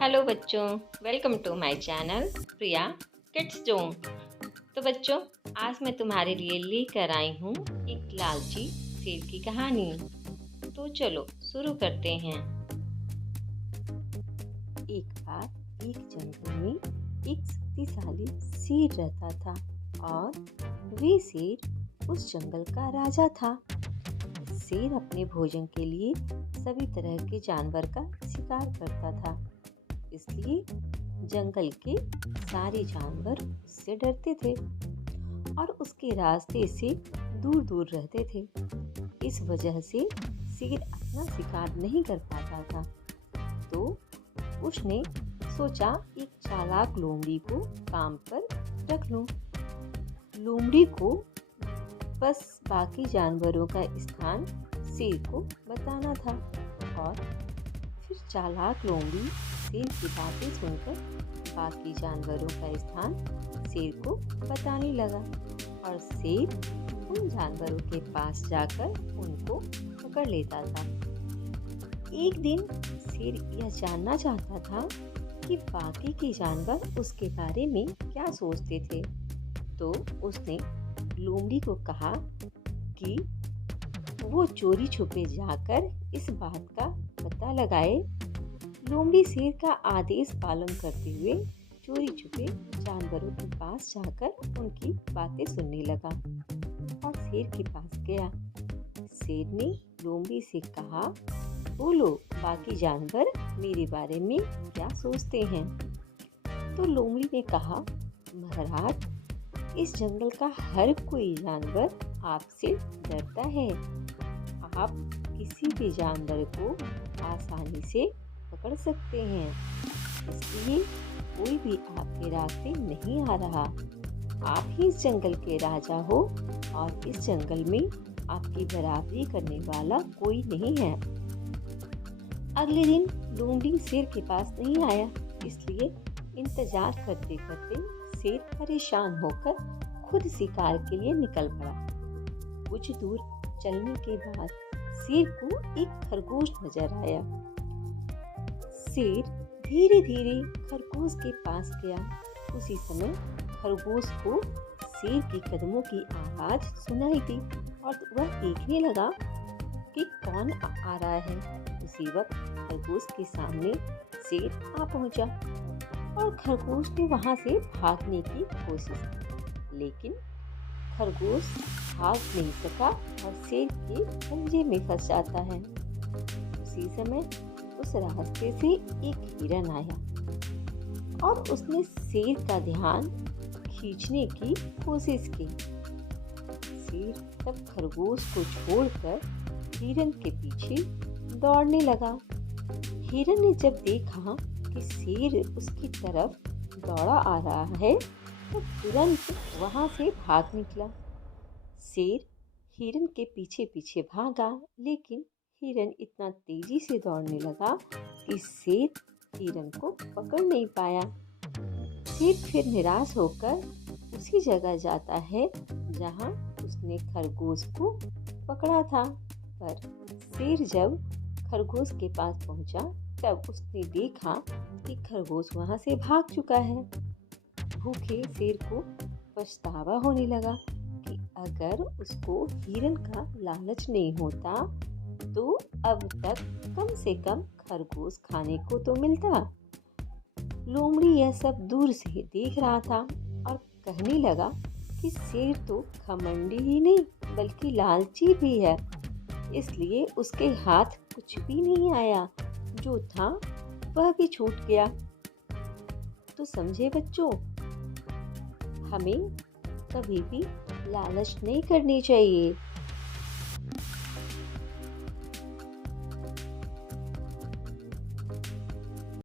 Hello बच्चों, welcome to my channel Priya kids zone. तो बच्चों, आज मैं तुम्हारे लिए लेकर आई हूँ एक लालची सेब की कहानी। तो चलो शुरू करते हैं। एक बार एक जंगल में एक शक्तिशाली शेर रहता था और वे शेर उस जंगल का राजा था। शेर अपने भोजन के लिए सभी तरह के जानवर का शिकार करता था, इसलिए जंगल के सारे जानवर उससे डरते थे और उसके रास्ते से दूर दूर रहते थे। इस वजह से शेर अपना शिकार नहीं कर पाता था। तो उसने सोचा एक चालाक लोमड़ी को काम पर रख लूं। लोमड़ी को बस बाकी जानवरों का स्थान शेर को बताना था और फिर चालाक लोमड़ी शेर की बातें सुनकर बाकी जानवरों का स्थान शेर को बताने लगा और शेर उन जानवरों के पास जाकर उनको पकड़ लेता था। एक दिन शेर यह जानना चाहता था कि बाकी के जानवर उसके बारे में क्या सोचते थे। तो उसने लोमड़ी को कहा कि वो चोरी छुपे जाकर इस बात का पता लगाए। लोमड़ी शेर का आदेश पालन करते हुए चोरी छुपे जानवरों के पास जाकर उनकी बातें सुनने लगा और शेर के पास गया। शेर ने लोमड़ी से कहा, बोलो बाकी जानवर मेरे बारे में क्या सोचते हैं। तो लोमड़ी ने कहा, महाराज, इस जंगल का हर कोई जानवर आपसे डरता है। आप किसी भी जानवर को आसानी से पकड़ सकते हैं, इसलिए कोई भी आपके रास्ते नहीं आ रहा। आप ही इस जंगल के राजा हो और इस जंगल में आपकी बराबरी करने वाला कोई नहीं है। अगले दिन लोमड़ी शेर के पास नहीं आया, इसलिए इंतजार करते करते शेर परेशान होकर खुद शिकार के लिए निकल पड़ा। कुछ दूर चलने के बाद शेर को एक खरगोश नजर आया। शेर धीरे धीरे खरगोश के पास गया। उसी समय खरगोश को शेर के कदमों की आवाज सुनाई दी और वह देखने लगा कि कौन आ रहा है। उसी वक्त खरगोश के सामने शेर आ पहुंचा और खरगोश ने वहां से भागने की कोशिश की, लेकिन खरगोश भाग नहीं सका और शेर के पंजे में फंस जाता है। उसी समय उस रास्ते से एक हिरन आया और उसने शेर का ध्यान खींचने की कोशिश की। शेर तब खरगोश को छोड़कर हिरन के पीछे दौड़ने लगा। हिरन ने जब देखा कि शेर उसकी तरफ दौड़ा आ रहा है तो तुरंत वहां से भाग निकला। शेर हिरन के पीछे पीछे भागा, लेकिन हिरन इतना तेजी से दौड़ने लगा कि शेर हिरन को पकड़ नहीं पाया। शेर फिर निराश होकर उसी जगह जाता है जहां उसने खरगोश को पकड़ा था। पर शेर जब खरगोश के पास पहुंचा तब उसने देखा कि खरगोश वहां से भाग चुका है। भूखे शेर को पछतावा होने लगा कि अगर उसको हिरन का लालच नहीं होता तो अब तक कम से कम खरगोश खाने को तो मिलता। लोमड़ी यह सब दूर से देख रहा था और कहने लगा कि शेर तो घमंडी ही नहीं बल्कि लालची भी है, इसलिए उसके हाथ कुछ भी नहीं आया, जो था वह भी छूट गया। तो समझे बच्चों, हमें कभी भी लालच नहीं करनी चाहिए।